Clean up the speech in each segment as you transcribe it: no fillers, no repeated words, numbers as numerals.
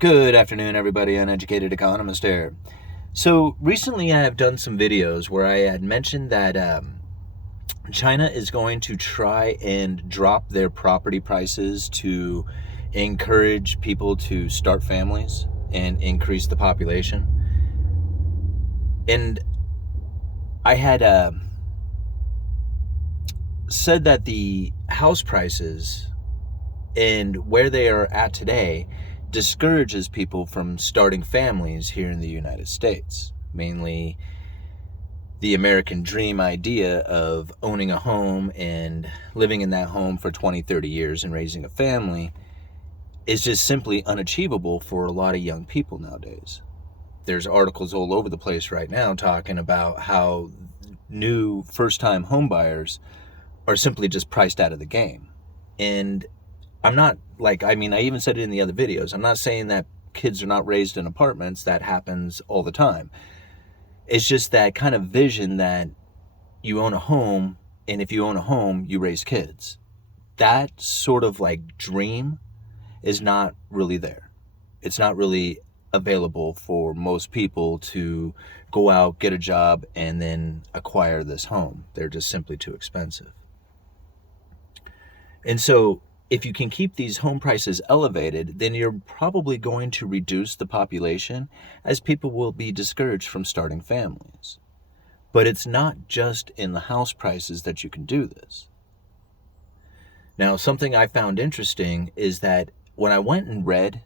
Good afternoon, everybody. Uneducated Economist here. So recently I have done some videos where I had mentioned that China is going to try and drop their property prices to encourage people to start families and increase the population. And I had said that the house prices and where they are at today discourages people from starting families here in the United States. Mainly the American dream idea of owning a home and living in that home for 20, 30 years and raising a family is just simply unachievable for a lot of young people nowadays. There's articles all over the place right now talking about how new first-time homebuyers are simply just priced out of the game. And I'm not I even said it in the other videos. I'm not saying that kids are not raised in apartments. That happens all the time. It's just that kind of vision that you own a home, and if you own a home, you raise kids. That sort of dream is not really there. It's not really available for most people to go out, get a job, and then acquire this home. They're just simply too expensive. And so if you can keep these home prices elevated, then you're probably going to reduce the population as people will be discouraged from starting families. But it's not just in the house prices that you can do this. Now, something I found interesting is that when I went and read,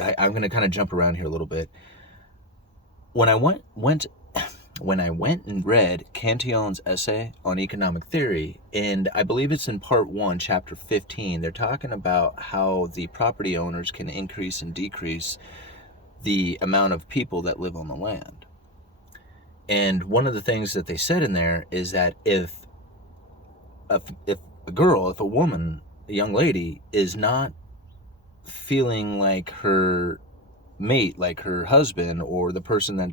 I'm going to kind of jump around here a little bit. When I went and read Cantillon's essay on economic theory, and I believe it's in part 1, chapter 15, they're talking about how the property owners can increase and decrease the amount of people that live on the land. And one of the things that they said in there is that if a woman, a young lady, is not feeling like her mate, like her husband or the person that,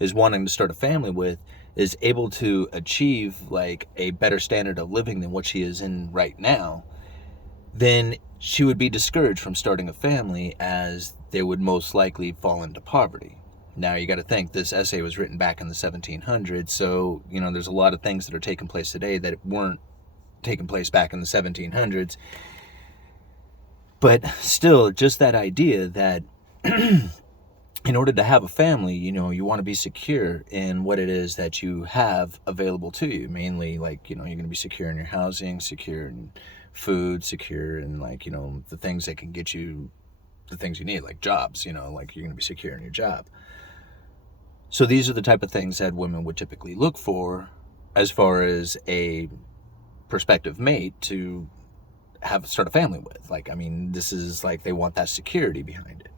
is wanting to start a family with, is able to achieve a better standard of living than what she is in right now, then she would be discouraged from starting a family as they would most likely fall into poverty. Now, you got to think, this essay was written back in the 1700s, so, there's a lot of things that are taking place today that weren't taking place back in the 1700s. But still, just that idea that in order to have a family, you want to be secure in what it is that you have available to you. Mainly, you're going to be secure in your housing, secure in food, secure in, the things that can get you the things you need, like jobs, you're going to be secure in your job. So these are the type of things that women would typically look for as far as a prospective mate to start a family with. This is they want that security behind it.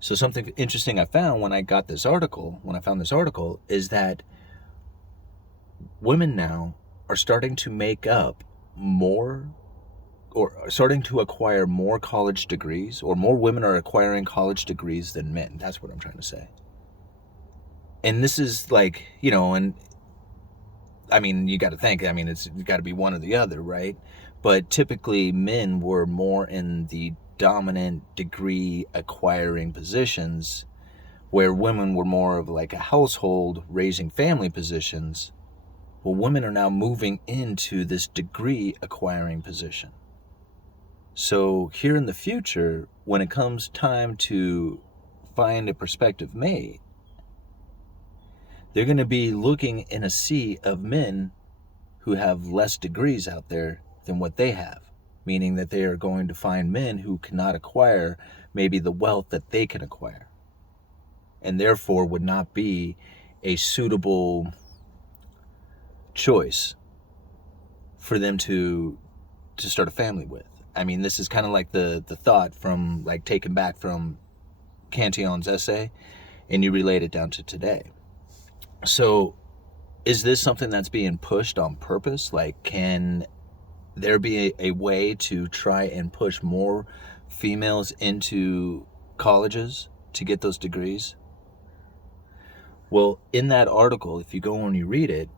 So something interesting I found when I found this article, is that women now are starting to make up more, or starting to acquire more college degrees, or more women are acquiring college degrees than men. That's what I'm trying to say. And this is and you got to think, it's got to be one or the other, right? But typically men were more in the dominant degree acquiring positions, where women were more of a household raising family positions. Well, women are now moving into this degree acquiring position. So here in the future, when it comes time to find a prospective mate, they're going to be looking in a sea of men who have less degrees out there than what they have, meaning that they are going to find men who cannot acquire maybe the wealth that they can acquire, and therefore would not be a suitable choice for them to start a family with. This is kind of like the thought from taken back from Cantillon's essay, and you relate it down to today. So is this something that's being pushed on purpose? Can there be a way to try and push more females into colleges to get those degrees? Well, in that article, if you go and you read it,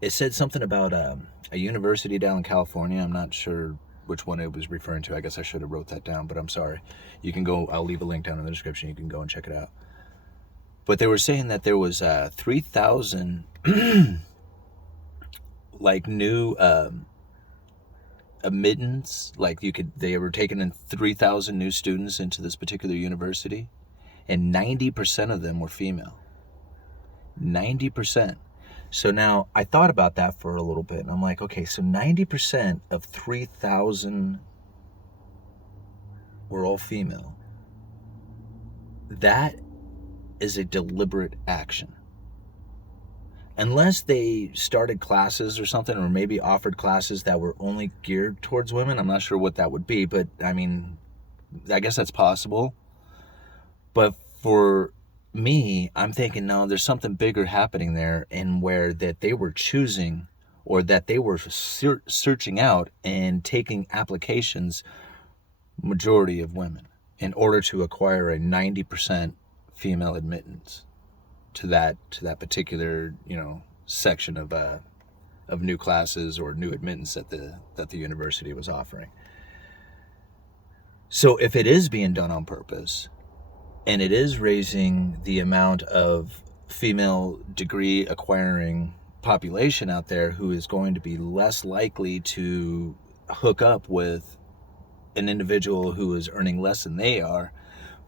it said something about a university down in California. I'm not sure which one it was referring to. I guess I should have wrote that down, but I'm sorry. You can go, I'll leave a link down in the description. You can go and check it out. But they were saying that there was 3,000 like new admittance, like they were taking in 3,000 new students into this particular university, and 90% of them were female. 90%. So now I thought about that for a little bit, and I'm like, okay, so 90% of 3,000 were all female. That is a deliberate action. Unless they started classes or something, or maybe offered classes that were only geared towards women. I'm not sure what that would be, but I mean, I guess that's possible. But for me, I'm thinking, no, there's something bigger happening there, and where that they were choosing, or that they were searching out and taking applications, majority of women, in order to acquire a 90% female admittance to that particular, section of new classes or new admittance that the university was offering. So if it is being done on purpose, and it is raising the amount of female degree acquiring population out there who is going to be less likely to hook up with an individual who is earning less than they are,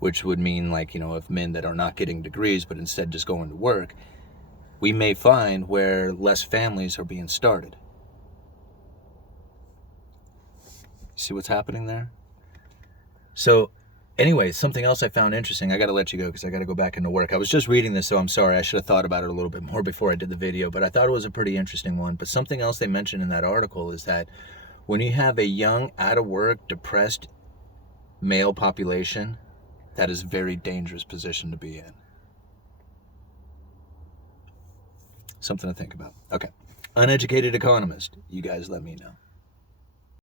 which would mean, like, if men that are not getting degrees but instead just going to work, we may find where less families are being started. See what's happening there? So anyway, something else I found interesting. I got to let you go because I got to go back into work. I was just reading this, so I'm sorry. I should have thought about it a little bit more before I did the video, but I thought it was a pretty interesting one. But something else they mentioned in that article is that when you have a young, out-of-work, depressed male population, that is a very dangerous position to be in. Something to think about. Okay. Uneducated Economist. You guys let me know.